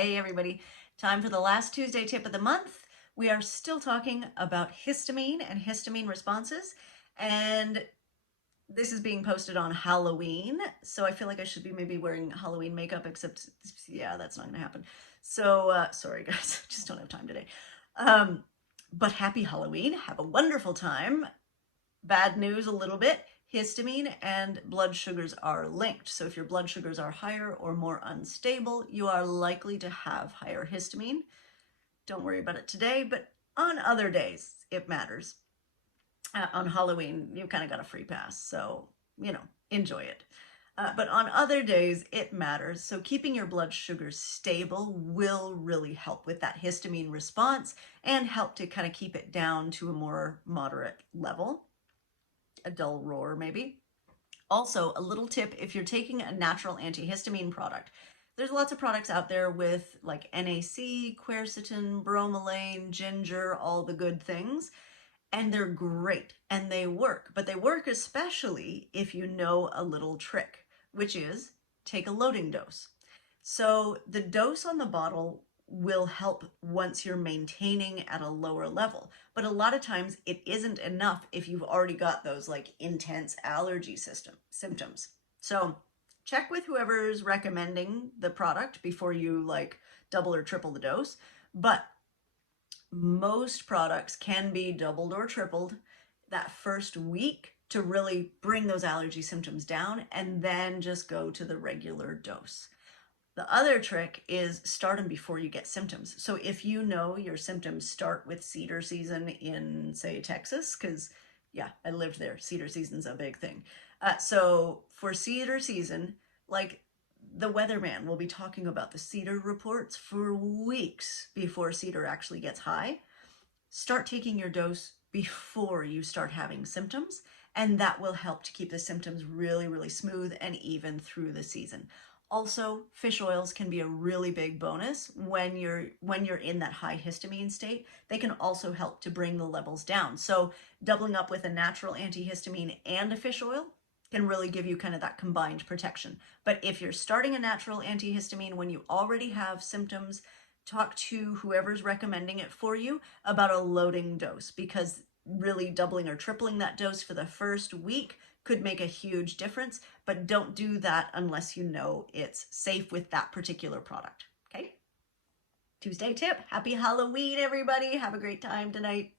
Hey everybody, time for the last Tuesday tip of the month. We are still talking about histamine and histamine responses, and this is being posted on Halloween, so I feel like I should be maybe wearing Halloween makeup, except yeah, that's not gonna happen. So sorry guys, just don't have time today. But happy Halloween, have a wonderful time. Bad news a little bit, histamine and blood sugars are linked. So if your blood sugars are higher or more unstable, you are likely to have higher histamine. Don't worry about it today, but on other days, it matters. On Halloween, you kind of got a free pass, so, enjoy it. But on other days, it matters. So keeping your blood sugars stable will really help with that histamine response and help to kind of keep it down to a more moderate level. A dull roar maybe. Also, a little tip, if you're taking a natural antihistamine product, there's lots of products out there with like NAC, quercetin, bromelain, ginger, all the good things, and they're great and they work, but they work especially if you know a little trick, which is take a loading dose. So the dose on the bottle will help once you're maintaining at a lower level. But a lot of times it isn't enough if you've already got those like intense allergy symptoms. So check with whoever's recommending the product before you like double or triple the dose. But most products can be doubled or tripled that first week to really bring those allergy symptoms down, and then just go to the regular dose. The other trick is start them before you get symptoms. So if you know your symptoms start with cedar season in, say, Texas, because yeah, I lived there. Cedar season's a big thing. So for cedar season, like the weatherman will be talking about the cedar reports for weeks before cedar actually gets high. Start taking your dose before you start having symptoms, and that will help to keep the symptoms really, really smooth and even through the season. Also, fish oils can be a really big bonus when you're in that high histamine state. They can also help to bring the levels down. So doubling up with a natural antihistamine and a fish oil can really give you kind of that combined protection. But if you're starting a natural antihistamine when you already have symptoms, talk to whoever's recommending it for you about a loading dose, because really doubling or tripling that dose for the first week could make a huge difference, but don't do that unless you know it's safe with that particular product. Okay? Tuesday tip. Happy Halloween, everybody. Have a great time tonight.